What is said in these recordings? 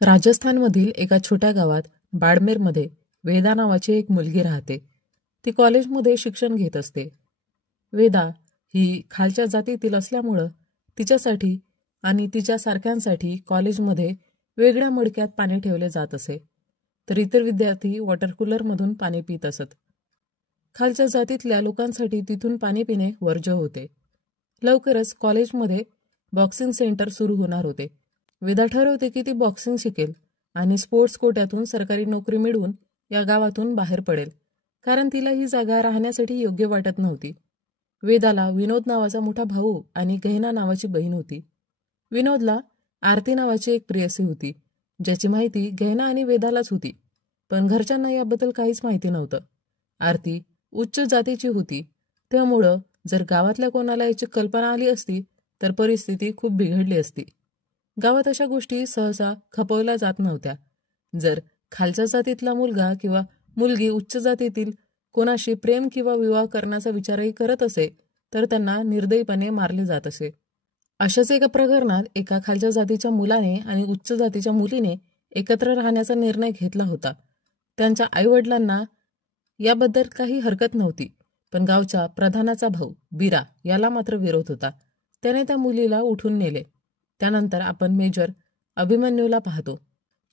राजस्थानमधील एका छोट्या गावात बाडमेरमध्ये वेदा नावाची एक मुलगी राहते. ती कॉलेजमध्ये शिक्षण घेत असते. वेदा ही खालच्या जातीतील असल्यामुळं तिच्यासाठी आणि तिच्या सारख्यांसाठी कॉलेजमध्ये वेगळ्या मडक्यात पाणी ठेवले जात असे, तर इतर विद्यार्थी वॉटर कूलरमधून पाणी पित असत. खालच्या जातीतल्या लोकांसाठी तिथून पाणी पिणे वर्ज्य होते. लवकरच कॉलेजमध्ये बॉक्सिंग सेंटर सुरू होणार होते. वेदा ठरवते की ती बॉक्सिंग शिकेल आणि स्पोर्ट्स कोट्यातून सरकारी नोकरी मिळवून या गावातून बाहेर पडेल, कारण तिला ही जागा राहण्यासाठी योग्य वाटत नव्हती. वेदाला विनोद नावाचा मोठा भाऊ आणि गहिना नावाची बहीण होती. विनोदला आरती नावाची एक प्रेयसी होती, ज्याची माहिती गहिना आणि वेदालाच होती, पण घरच्यांना याबद्दल काहीच माहिती नव्हतं. आरती उच्च जातीची होती, त्यामुळं जर गावातल्या कोणाला याची कल्पना आली असती तर परिस्थिती खूप बिघडली असती. गावात अशा गोष्टी सहसा खपवल्या जात नव्हत्या. जर खालच्या जातीतला मुलगा किंवा मुलगी उच्च जातीतील कोणाशी प्रेम किंवा विवाह करण्याचा विचारही करत असे तर त्यांना निर्दयीपणे मारले जात असे. अशाच एका प्रकरणात एका खालच्या जातीच्या मुलाने आणि उच्च जातीच्या मुलीने एकत्र राहण्याचा निर्णय घेतला होता. त्यांच्या आईवडिलांना याबद्दल काही हरकत नव्हती, पण गावच्या प्रधानाचा भाऊ बिरा याला मात्र विरोध होता. त्याने त्या मुलीला उठून नेले. त्यानंतर आपण मेजर अभिमन्यूला पाहतो.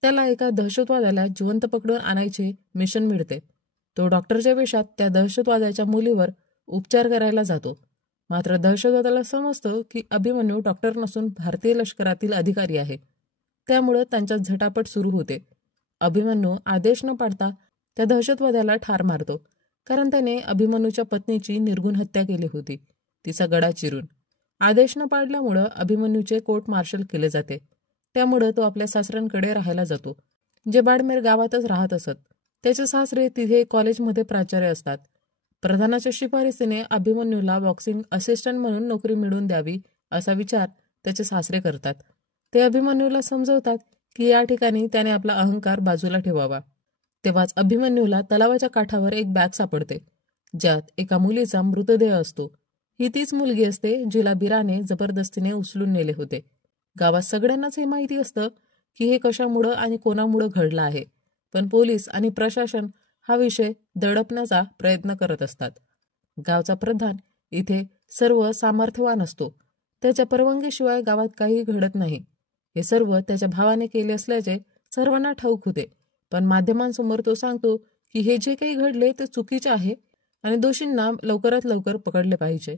त्याला एका दहशतवाद्याला जिवंत पकडून आणायचे मिशन मिळते. तो डॉक्टरच्या वेशात त्या दहशतवाद्याच्या मुलीवर उपचार करायला जातो. मात्र दहशतवाद्याला समजतं की अभिमन्यू डॉक्टर नसून भारतीय लष्करातील अधिकारी आहे. त्यामुळं त्यांच्यात झटापट सुरू होते. अभिमन्यू आदेश न पाडता त्या दहशतवाद्याला ठार मारतो, कारण त्याने अभिमन्यूच्या पत्नीची निर्घृण हत्या केली होती, तिचा गळा चिरून. आदेश न पाडल्यामुळं अभिमन्यूचे कोर्ट मार्शल केले जाते. त्यामुळं तो आपल्या सासऱ्यांकडे राहायला जातो, जे बाडमेर गावातच राहत असत. त्याचे सासरे तिथे कॉलेजमध्ये प्राचार्य असतात. प्रधानाच्या शिफारसीने अभिमन्यूला बॉक्सिंग असिस्टंट म्हणून नोकरी मिळवून द्यावी असा विचार त्याचे सासरे करतात. ते अभिमन्यूला समजवतात की या ठिकाणी त्याने आपला अहंकार बाजूला ठेवावा. तेव्हाच अभिमन्यूला तलावाच्या काठावर एक बॅग सापडते, ज्यात एका मुलीचा मृतदेह असतो. ही तीच मुलगी असते जिला बिराने जबरदस्तीने उचलून नेले होते. गावात सगळ्यांनाच हे माहिती असतं की हे कशामुळं आणि कोणामुळं घडलं आहे, पण पोलीस आणि प्रशासन हा विषय दडपण्याचा प्रयत्न करत असतात. गावचा प्रधान इथे सर्व सामर्थ्यवान असतो. त्याच्या परवानगीशिवाय गावात काही घडत नाही. हे सर्व त्याच्या भावाने केले असल्याचे सर्वांना ठाऊक होते, पण माध्यमांसमोर तो सांगतो की हे जे काही घडले ते चुकीचे आहे आणि दोषींना लवकरात लवकर पकडले पाहिजे.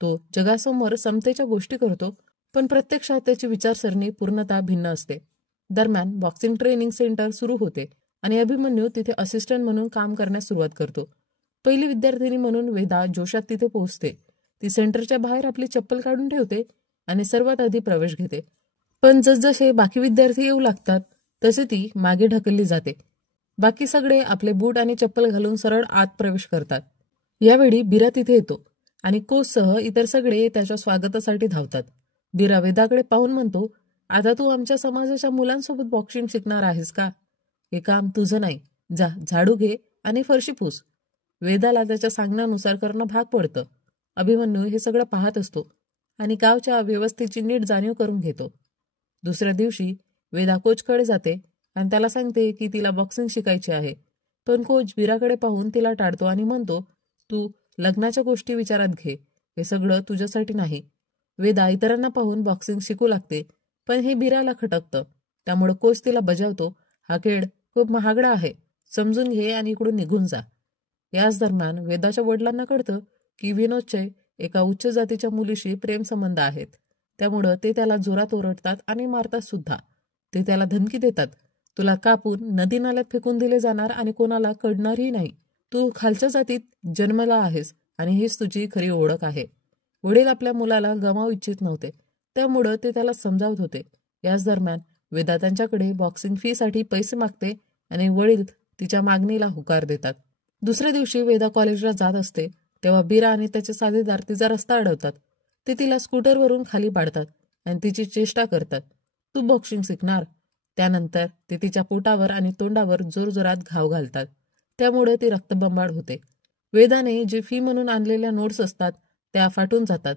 तो जगासमोर समतेच्या गोष्टी करतो, पण प्रत्यक्षात त्याची विचारसरणी पूर्णतः भिन्न असते. दरम्यान बॉक्सिंग ट्रेनिंग सेंटर सुरू होते आणि अभिमन्यू तिथे असिस्टंट म्हणून काम करण्यास सुरुवात करतो. पहिली विद्यार्थिनी म्हणून वेदा जोशात तिथे पोहोचते. ती सेंटरच्या बाहेर आपली चप्पल काढून ठेवते आणि सर्वात आधी प्रवेश घेते. पण जसजसे बाकी विद्यार्थी येऊ लागतात तसे ती मागे ढकलली जाते. बाकी सगळे आपले बूट आणि चप्पल घालून सरळ आत प्रवेश करतात. यावेळी बिरा तिथे येतो आणि कोचसह इतर सगळे त्याच्या स्वागतासाठी धावतात. बिरा वेदाकडे पाहून म्हणतो, आता तू आमच्या समाजाच्या मुलांसोबत बॉक्सिंग शिकणार आहेस का? हे काम तुझं नाही. जा, झाडू घे आणि फरशी पुस. वेदाला त्याच्या सांगण्यानुसार करणं भाग पडतं. अभिमन्यू हे सगळं पाहत असतो आणि गावच्या व्यवस्थेची नीट जाणीव करून घेतो. दुसऱ्या दिवशी वेदा कोचकडे जाते आणि त्याला सांगते की तिला बॉक्सिंग शिकायची आहे, पण कोच बिराकडे पाहून तिला टाळतो आणि म्हणतो, तू लग्नाच्या गोष्टी विचारात घे, हे सगळं तुझ्यासाठी नाही. वेदा इतरांना पाहून बॉक्सिंग शिकू लागते, पण हे बिराला खटकतं. त्यामुळे कोच तिला बजावतो, हा खेळ खूप महागडा आहे, समजून घे आणि इकडून निघून जा. याच दरम्यान वेदाच्या वडिलांना कळतं की विनोदचे एका उच्च जातीच्या मुलीशी प्रेमसंबंध आहेत. त्यामुळं ते त्याला जोरात ओरडतात आणि मारतात सुद्धा. ते त्याला धमकी देतात, तुला कापून नदी नाल्यात फेकून दिले जाणार आणि कोणाला कळणारही नाही. तू खालच्या जातीत जन्मला आहेस आणि हीच तुझी खरी ओळख आहे. वडील आपल्या मुलाला गमावू इच्छित नव्हते, त्यामुळं ते त्याला समजावत होते. याच दरम्यान वेदा त्यांच्याकडे बॉक्सिंग फी साठी पैसे मागते आणि वडील तिच्या मागणीला होकार देतात. दुसऱ्या दिवशी वेदा कॉलेजला जात असते तेव्हा बिरा आणि त्याचे साथीदार तिचा रस्ता अडवतात. ते तिला स्कूटरवरून खाली पाडतात आणि तिची चेष्टा करतात, तू बॉक्सिंग शिकणार? त्यानंतर ते तिच्या पोटावर आणि तोंडावर जोरजोरात घाव घालतात. त्यामुळे ती रक्तबंबाळ होते. वेदाने जे फी म्हणून आणलेल्या नोट्स असतात त्या फाटून जातात.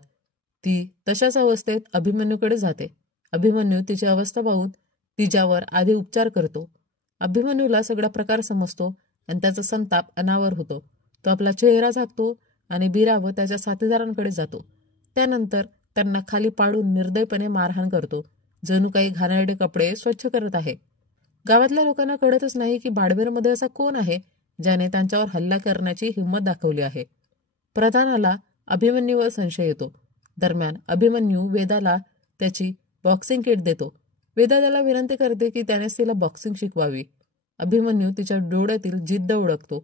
ती तशाच अवस्थेत अभिमन्यूकडे जाते. अभिमन्यू तिची अवस्था पाहून तिच्यावर आधी उपचार करतो. अभिमन्यूला सगळा प्रकार समजतो आणि त्याचा संताप अनावर होतो. तो आपला चेहरा झाकतो आणि बीरा व त्याच्या साथीदारांकडे जातो. त्यानंतर त्यांना खाली पाडून निर्दयपणे मारहाण करतो, जणू काही घाणेरडे कपडे स्वच्छ करत आहे. गावातल्या लोकांना कळतच नाही की बाडमेरमध्ये असा कोण आहे ज्याने त्यांच्यावर हल्ला करण्याची हिंमत दाखवली आहे. प्रधानाला अभिमन्यूवर संशय येतो. दरम्यान अभिमन्यू वेदाला त्याची बॉक्सिंग किट देतो. वेदा त्याला विनंती करते की त्यानेच तिला बॉक्सिंग शिकवावी. अभिमन्यू तिच्या डोळ्यातील जिद्द ओळखतो.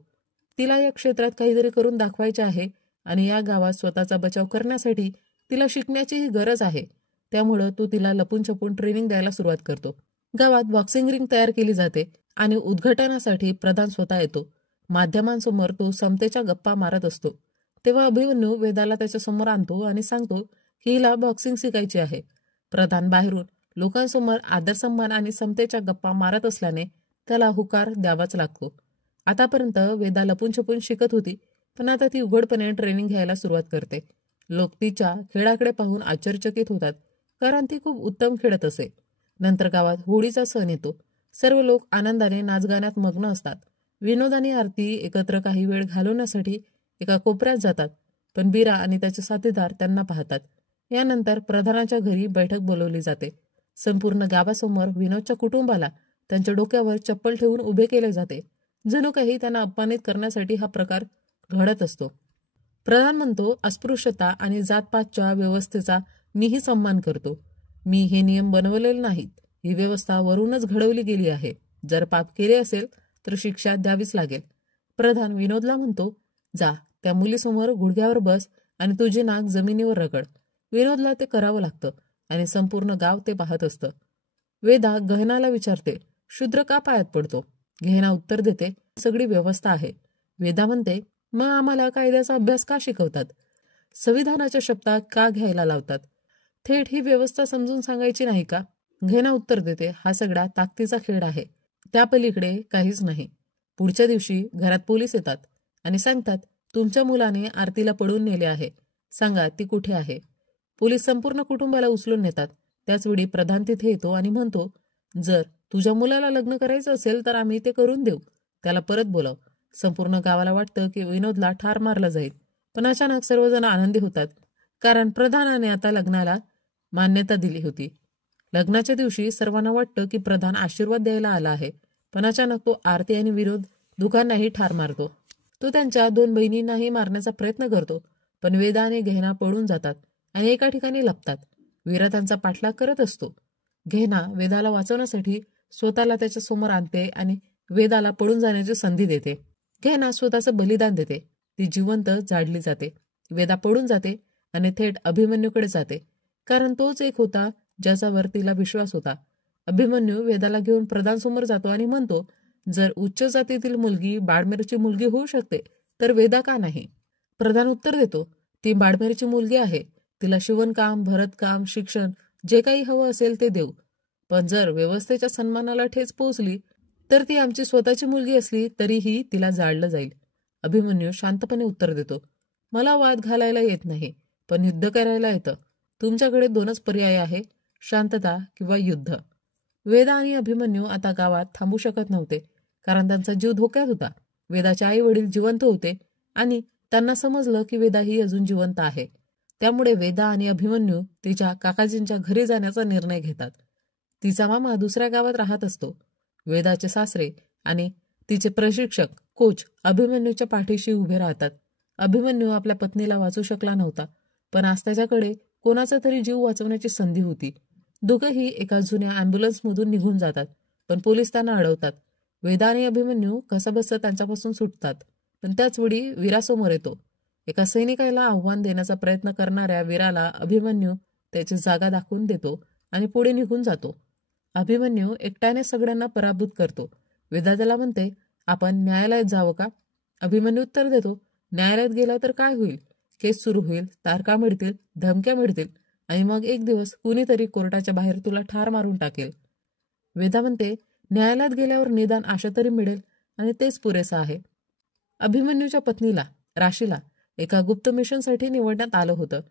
तिला या क्षेत्रात काहीतरी करून दाखवायचे आहे आणि या गावात स्वतःचा बचाव करण्यासाठी तिला शिकण्याचीही गरज आहे. त्यामुळं तो तिला लपून छपून ट्रेनिंग द्यायला सुरुवात करतो. गावात बॉक्सिंग रिंग तयार केली जाते आणि उद्घाटनासाठी प्रधान स्वतः येतो. माध्यमांसमोर तो समतेच्या गप्पा मारत असतो. तेव्हा अभिमन्यू वेदाला त्याच्या समोर आणतो आणि सांगतो की हिला बॉक्सिंग शिकायची आहे. प्रधान बाहेरून लोकांसमोर आदरसन्मान आणि समतेच्या गप्पा मारत असल्याने त्याला हुकार द्यावाच लागतो. आतापर्यंत वेदा लपून छपून शिकत होती, पण आता ती उघडपणे ट्रेनिंग घ्यायला सुरुवात करते. लोक तिच्या खेळाकडे पाहून आश्चर्यचकित होतात, कारण ती खूप उत्तम खेळत असे. नंतर गावात होळीचा सण येतो. सर्व लोक आनंदाने नाचगाण्यात मग्न असतात. विनोद आणि आरती एकत्र काही वेळ घालवण्यासाठी एका कोपऱ्यात जातात, पण बीरा आणि त्याचे साथीदार त्यांना पाहतात. यानंतर प्रधानाच्या घरी बैठक बोलवली जाते. संपूर्ण गावासमोर विनोदच्या कुटुंबाला त्यांच्या डोक्यावर चप्पल ठेवून उभे केले जाते, जणू काही त्यांना अपमानित करण्यासाठी हा प्रकार घडत असतो. प्रधान म्हणतो, अस्पृश्यता आणि जातपातच्या व्यवस्थेचा मीही सन्मान करतो. मी हे नियम बनवलेले नाहीत. ही व्यवस्था वरूनच घडवली गेली आहे. जर पाप केले असेल तर शिक्षा द्यावीच लागेल. प्रधान विनोदला म्हणतो, जा त्या मुलीसमोर गुडघ्यावर बस आणि तुझे नाक जमिनीवर रगड. विनोदला ते करावं लागतं आणि संपूर्ण गाव ते पाहत असतं. वेदा गहनाला विचारते, शूद्र का पायात पडतो? गहना उत्तर देते, सगळी व्यवस्था आहे. वेदा म्हणते, मग आम्हाला कायद्याचा अभ्यास का शिकवतात? संविधानाच्या शब्दात का घ्यायला लावतात? थेट ही व्यवस्था समजून सांगायची नाही का? गहना उत्तर देते, हा सगळा ताकदीचा खेळ आहे. त्या पलीकडे काहीच नाही. पुढच्या दिवशी घरात पोलीस येतात आणि सांगतात, तुमच्या मुलाने आरतीला पळून नेले आहे. सांगा ती कुठे आहे? पोलीस संपूर्ण कुटुंबाला उचलून नेतात. त्याचवेळी प्रधान तिथे येतो आणि म्हणतो, जर तुझ्या मुलाला लग्न करायचं असेल तर आम्ही ते करून देऊ. त्याला परत बोलाव. संपूर्ण गावाला वाटतं की विनोदला ठार मारला जाईल, पण अचानक सर्वजण आनंदी होतात, कारण प्रधानाने आता लग्नाला मान्यता दिली होती. लग्नाच्या दिवशी सर्वांना वाटतं की प्रधान आशीर्वाद द्यायला आला आहे, पण अचानक तो आरती आणि विनोद दोघांनाही ठार मारतो. तो त्यांच्या 2 बहिणींनाही मारण्याचा प्रयत्न करतो, पण वेदा आणि गहना पळून जातात आणि एका ठिकाणी लपतात. वीरा त्यांचा पाठलाग करत असतो. गहना वेदाला वाचवण्यासाठी स्वतःला त्याच्या समोर आणते आणि वेदाला पळून जाण्याची संधी देते. गहना स्वतःचं बलिदान देते. ती जिवंत जाळली जाते. वेदा पळून जाते आणि थेट अभिमन्यूकडे जाते, कारण तोच एक होता ज्याच्यावर तिला विश्वास होता. अभिमन्यू वेदाला घेऊन प्रधानसमोर जातो आणि म्हणतो, जर उच्च जातीतील मुलगी बाडमेरची मुलगी होऊ शकते तर वेदा का नाही? प्रधान उत्तर देतो, ती बाडमेरची मुलगी आहे. तिला शिवणकाम, भरतकाम, शिक्षण जे काही हवं असेल ते देऊ. पण जर व्यवस्थेच्या सन्मानाला ठेच पोहोचली तर ती आमची स्वतःची मुलगी असली तरीही तिला जाळलं जाईल. अभिमन्यू शांतपणे उत्तर देतो, मला वाद घालायला येत नाही, पण युद्ध करायला येतं. तुमच्याकडे 2च पर्याय आहे, शांतता किंवा युद्ध. वेदा आणि अभिमन्यू आता गावात थांबू शकत नव्हते, कारण त्यांचा जीव धोक्यात होता. वेदाचे आई वडील जिवंत होते आणि त्यांना समजलं की वेदा ही अजून जिवंत आहे. त्यामुळे वेदा आणि अभिमन्यू तिच्या काकाजींच्या घरी जाण्याचा निर्णय घेतात. तिचा मामा दुसऱ्या गावात राहत असतो. वेदाचे सासरे आणि तिचे प्रशिक्षक कोच अभिमन्यूच्या पाठीशी उभे राहतात. अभिमन्यू आपल्या पत्नीला वाचू शकला नव्हता, पण आज त्याच्याकडे कोणाचा तरी जीव वाचवण्याची संधी होती. दोघंही एका जुन्या अँब्युलन्समधून निघून जातात, पण पोलीस त्यांना अडवतात. वेदा आणि अभिमन्यू कसाबसा त्यांच्यापासून सुटतात, पण त्याचवेळी वीरासमोर येतो. एका सैनिकाला आव्हान देण्याचा प्रयत्न करणाऱ्या वीराला अभिमन्यू त्याची जागा दाखवून देतो आणि पुढे निघून जातो. अभिमन्यू एकट्याने सगळ्यांना पराभूत करतो. वेदा त्याला म्हणते, आपण न्यायालयात जावं का? अभिमन्यू उत्तर देतो, न्यायालयात गेला तर काय होईल? केस सुरू होईल, तारखा मिळतील, धमक्या मिळतील आणि मग एक दिवस कुणीतरी कोर्टाच्या बाहेर तुला ठार मारून टाकेल. वेदा म्हणते, न्यायालयात गेल्यावर निदान आशा तरी मिळेल आणि तेच पुरेसं आहे. अभिमन्यूच्या पत्नीला राशीला एका गुप्त मिशनसाठी निवडण्यात आलं होतं.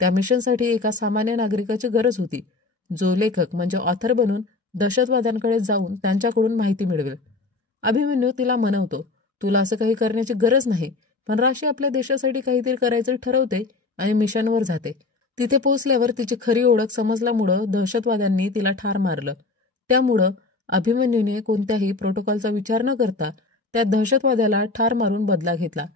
त्या मिशनसाठी एका सामान्य नागरिकाची गरज होती, जो लेखक म्हणजे ऑथर बनून दहशतवाद्यांकडे जाऊन त्यांच्याकडून माहिती मिळवेल. अभिमन्यू तिला म्हणवतो, तुला असं काही करण्याची गरज नाही, पण राशी आपल्या देशासाठी काहीतरी करायचं ठरवते आणि मिशनवर जाते. तिथे पोहोचल्यावर तिची खरी ओळख समजल्यामुळं दहशतवाद्यांनी तिला ठार मारलं. त्यामुळं अभिमन्यूने कोणत्याही प्रोटोकॉलचा विचार न करता त्या दहशतवाद्याला ठार मारून बदला घेतला.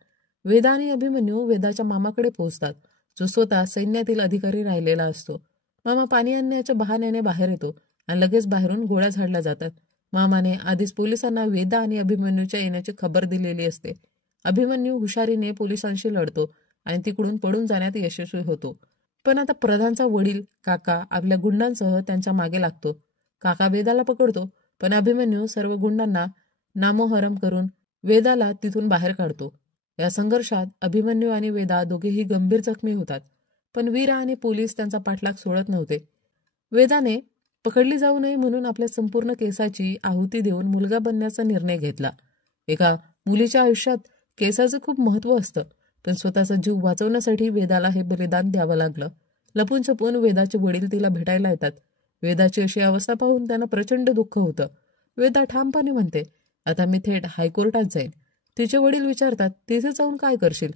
वेदा आणि अभिमन्यू वेदाच्या मामाकडे पोहोचतात, जो स्वतः सैन्यातील अधिकारी राहिलेला असतो. मामा पाणी आणण्याच्या बहाण्याने बाहेर येतो आणि लगेच बाहेरून गोळ्या झाडल्या जातात. मामाने आधीच पोलिसांना वेदा आणि अभिमन्यूच्या येण्याची खबर दिलेली असते. अभिमन्यू हुशारीने पोलिसांशी लढतो आणि तिकडून पळून जाण्यात यशस्वी होतो. पण आता प्रधानचा वडील काका आपल्या गुंडांसह त्यांच्या मागे लागतो. काका वेदाला पकडतो, पण अभिमन्यू सर्व गुंडांना नामोहरम करून वेदाला तिथून बाहेर काढतो. या संघर्षात अभिमन्यू आणि वेदा दोघेही गंभीर जखमी होतात, पण वीरा आणि पोलीस त्यांचा पाठलाग सोडत नव्हते. वेदाने पकडली जाऊ नये म्हणून आपल्या संपूर्ण केसाची आहुती देऊन मुलगा बनण्याचा निर्णय घेतला. एका मुलीच्या आयुष्यात केसाचं खूप महत्त्व असतं, पण स्वतःचा जीव वाचवण्यासाठी वेदाला हे बलिदान द्यावं लागलं. लपून छपून वेदाचे वडील तिला भेटायला येतात. वेदाची अशी अवस्था पाहून त्यांना प्रचंड दुःख होतं. वेदा ठामपणे म्हणते, आता मी थेट हायकोर्टात जाईन. तिचे वडील विचारतात, तिथे जाऊन काय करशील?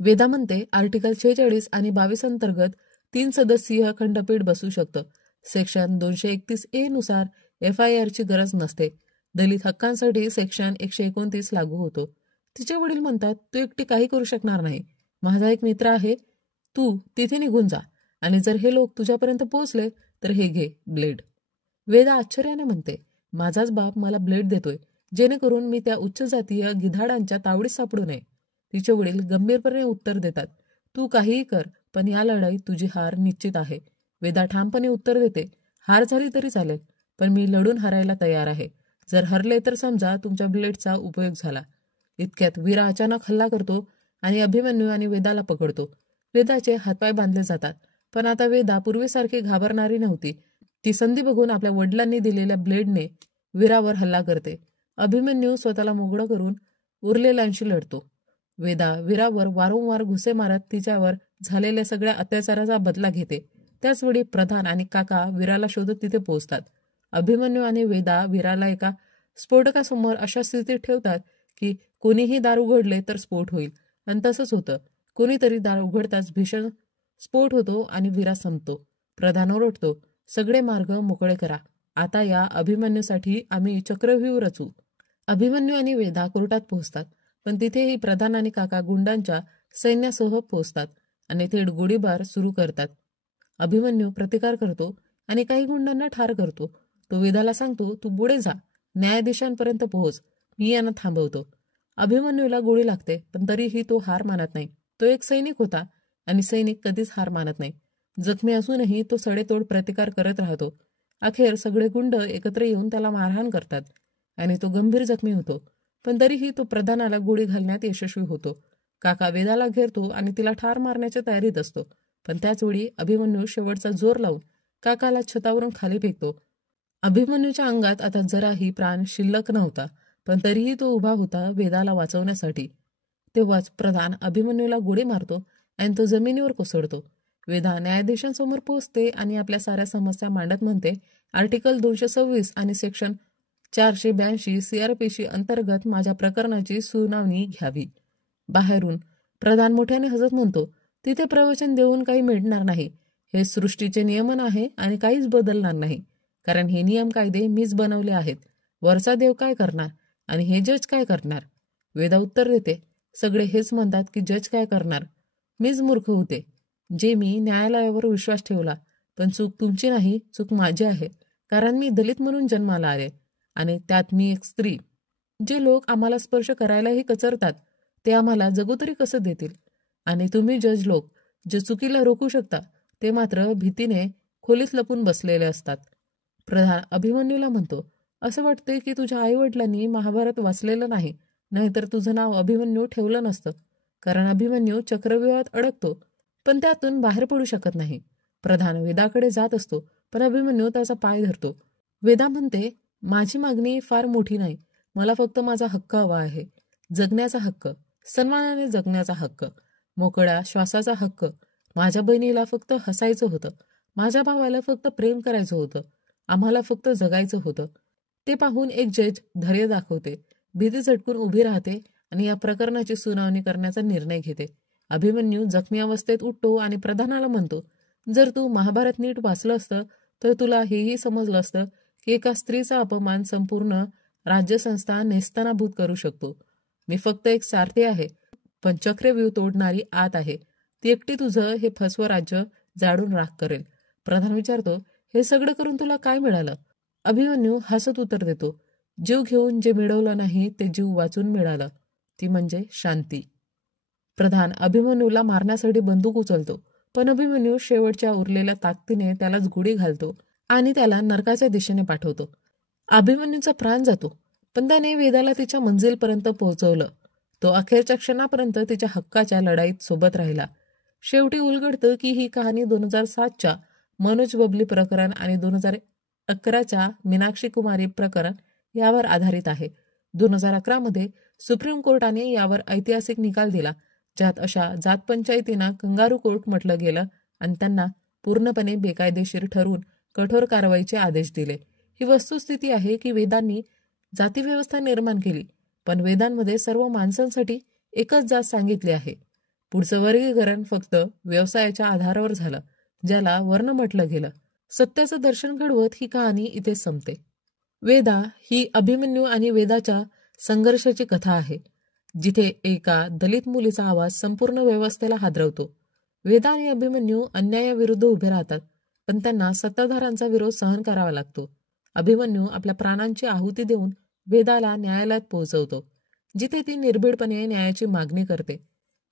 वेदा म्हणते, आर्टिकल 46 आणि 22 अंतर्गत 3 सदस्यीय खंडपीठ बसू शकतं. सेक्शन 231A नुसार FIRची गरज नसते. दलित हक्कांसाठी सेक्शन 129 लागू होतो. तिचे वडील म्हणतात, तू एकटी काही करू शकणार नाही. माझा एक मित्र आहे, तू तिथे निघून जा आणि जर हे लोक तुझ्यापर्यंत पोहोचले तर हे घे ब्लेड. वेदा आश्चर्याने म्हणते, माझाच बाप मला ब्लेड देतोय जेणेकरून मी त्या उच्च जातीय गिधाडांच्या तावडीत सापडू नये. तिचे वडील गंभीरपणे उत्तर देतात, तू काहीही कर, पण या लढाईत तुझी हार निश्चित आहे. वेदा ठामपणे उत्तर देते, हार झाली तरी चालेल, पण मी लढून हरायला तयार आहे. जर हरले तर समजा तुमच्या ब्लेडचा उपयोग झाला. इतक्यात वीरा अचानक हल्ला करतो आणि अभिमन्यू आणि वेदाला पकडतो. वेदाचे हातपाय बांधले जातात, पण आता वेदा पूर्वीसारखी घाबरणारी नव्हती. ती संधी बघून आपल्या वडिलांनी दिलेल्या ब्लेडने वीरावर हल्ला करते. अभिमन्यू स्वतःला मोकळं करून उरलेल्यांशी लढतो. वेदा वीरावर वारंवार घुसे मारत तिच्यावर झालेल्या सगळ्या अत्याचाराचा बदला घेते. त्याचवेळी प्रधान आणि काका वीराला शोधत तिथे पोहोचतात. अभिमन्यू आणि वेदा वीराला एका स्फोटकासमोर अशा स्थितीत ठेवतात की कोणीही दार उघडले तर स्फोट होईल, आणि तसंच होतं. कोणीतरी दार उघडताच भीषण स्फोट होतो आणि वीरा संपतो. प्रधान ओरडतो, सगळे मार्ग मोकळे करा. आता या अभिमन्यूसाठी आम्ही चक्रव्यूह रचू. अभिमन्यू आणि वेदा कोर्टात पोहोचतात, पण तिथेही प्रधान आणि काका गुंडांच्या सैन्यासह पोहोचतात आणि थेट गोळीबार सुरू करतात. अभिमन्यू प्रतिकार करतो आणि काही गुंडांना ठार करतो. तो वेदाला सांगतो, तू पुढे जा, न्यायाधीशांपर्यंत पोहोच, मी यांना थांबवतो. अभिमन्यूला गोळी लागते, पण तरीही तो हार मानत नाही. तो एक सैनिक होता आणि सैनिक कधीच हार मानत नाही. जखमी असूनही तो सडेतोड प्रतिकार करत राहतो. अखेर सगळे गुंड एकत्र येऊन त्याला मारहाण करतात आणि तो गंभीर जखमी होतो, पण तरीही तो प्रधानाला गोळी घालण्यात यशस्वी होतो. काका वेदाला घेरतो आणि तिला ठार मारण्याच्या तयारीत असतो, पण त्याचवेळी अभिमन्यू शेवटचा जोर लावून काकाला छतावरून खाली फेकतो. अभिमन्यूच्या अंगात आता जराही प्राण शिल्लक नव्हता, पण तरीही तो उभा होता वेदाला वाचवण्यासाठी. तेव्हाच प्रधान अभिमन्यूला गोळी मारतो आणि तो जमिनीवर कोसळतो. वेदा न्यायाधीशांसमोर पोहोचते आणि आपल्या साऱ्या समस्या मांडत म्हणते, आर्टिकल 226 आणि सेक्शन 482 CRPC अंतर्गत माझ्या प्रकरणाची सुनावणी घ्यावी. बाहेरून प्रधान मोठ्याने हसत म्हणतो, तिथे प्रवचन देऊन काही मिळणार नाही. हे सृष्टीचे नियमन आहे आणि काहीच बदलणार नाही, कारण हे नियम कायदे मीच बनवले आहेत. वरचा देव काय करणार आणि हे जज काय करणार? वेदा उत्तर देते, सगळे हेच म्हणतात की जज काय करणार. मीच मूर्ख होते जे मी न्यायालयावर विश्वास ठेवला, पण चूक तुमची नाही, चूक माझी आहे, कारण मी दलित म्हणून जन्माला आले आणि त्यात मी एक स्त्री. जे लोक आम्हाला स्पर्श करायलाही कचरतात ते आम्हाला जगू तरी कसं देतील? आणि तुम्ही जज लोक जे चुकीला रोखू शकता ते मात्र भीतीने खोलीत लपून बसलेले असतात. प्रधान अभिमन्यूला म्हणतो, असं वाटते की तुझ्या आईवडिलांनी महाभारत वाचलेलं नाही, नाहीतर तुझं नाव अभिमन्यू ठेवलं नसतं. कारण अभिमन्यू चक्रव्यूहात अडकतो, पण त्यातून बाहेर पडू शकत नाही. प्रधान वेदाकडे जात असतो, पण अभिमन्यू त्याचा पाय धरतो. वेदा म्हणते, माझी मागणी फार मोठी नाही, मला फक्त माझा हक्क हवा आहे. जगण्याचा हक्क, सन्मानाने जगण्याचा हक्क, मोकळ्या श्वासाचा हक्क. माझ्या बहिणीला फक्त हसायचं होतं, माझ्या भावाला फक्त प्रेम करायचं होतं, आम्हाला फक्त जगायचं होतं. ते पाहून एक जज धैर्य दाखवते, भीती झटकून उभी राहते आणि या प्रकरणाची सुनावणी करण्याचा निर्णय घेते. अभिमन्यू जखमी अवस्थेत उठतो आणि प्रधानाला म्हणतो, जर तू महाभारत नीट वाचलं असतं तर तुला हेही समजलं असतं की एका स्त्रीचा अपमान संपूर्ण राज्यसंस्था नेस्तनाभूत करू शकतो. मी फक्त एक सारथी आहे, पण चक्रव्यूह तोडणारी आत आहे. ती एकटी तुझं हे फसवं राज्य जाडून राख करेल. प्रधान विचारतो, हे सगळं करून तुला काय मिळालं? अभिमन्यू हसत उत्तर देतो, जीव घेऊन जे मिळवलं नाही ते जीव वाचून मिळालं, ती म्हणजे शांती. प्रधान अभिमन्यूला मारण्यासाठी बंदूक उचलतो, पण अभिमन्यू शेवटच्या उरलेल्या ताकदीने त्यालाच गुढी घालतो आणि त्याला नरकाच्या दिशेने पाठवतो. अभिमन्यूचा प्राण जातो, पण त्याने वेदाला तिच्या मंजिलपर्यंत पोहोचवलं. तो अखेरच्या क्षणापर्यंत तिच्या हक्काच्या लढाईत सोबत राहिला. शेवटी उलगडतं की ही कहाणी 2007च्या मनोज बबली प्रकरण आणि 2011च्या मीनाक्षी कुमारी प्रकरण यावर आधारित आहे. 2011 मध्ये सुप्रीम कोर्टाने यावर ऐतिहासिक निकाल दिला, ज्यात अशा जातपंचायतींना कंगारू कोर्ट म्हटलं गेलं आणि त्यांना पूर्णपणे बेकायदेशीर ठरवून कठोर कारवाईचे आदेश दिले. ही वस्तुस्थिती आहे की वेदांनी जातीव्यवस्था निर्माण केली, पण वेदांमध्ये सर्व माणसांसाठी एकच जात सांगितली आहे. पुढचं वर्गीकरण फक्त व्यवसायाच्या आधारावर झालं, ज्याला वर्ण म्हटलं गेलं. सत्याचं दर्शन घडवत ही कहाणी इथे संपते. वेदा ही अभिमन्यू आणि वेदाच्या संघर्षाची कथा आहे, जिथे एका दलित मुलीचा आवाज संपूर्ण व्यवस्थेला हादरवतो. वेदा आणि अभिमन्यू अन्यायाविरुद्ध उभे राहतात, पण त्यांना सत्ताधाऱ्यांचा विरोध सहन करावा लागतो. अभिमन्यू आपल्या प्राणांची आहुती देऊन वेदाला न्यायालयात पोहोचवतो, जिथे ती निर्भीडपणे न्यायाची मागणी करते.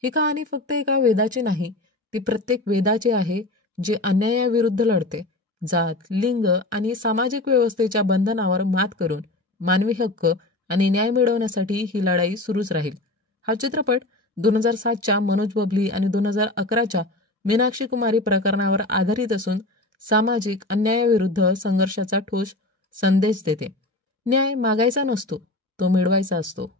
ही कहाणी फक्त एका वेदाची नाही, ती प्रत्येक वेदाची आहे, जे अन्यायाविरुद्ध लढते. जात, लिंग आणि सामाजिक व्यवस्थेच्या बंधनावर मात करून मानवी हक्क आणि न्याय मिळवण्यासाठी ही लढाई सुरूच राहील. हा चित्रपट 2007च्या मनोज बबली आणि 2011च्या मीनाक्षी कुमारी प्रकरणावर आधारित असून सामाजिक अन्यायाविरुद्ध संघर्षाचा ठोस संदेश देते. न्याय मागायचा नसतो, तो मिळवायचा असतो.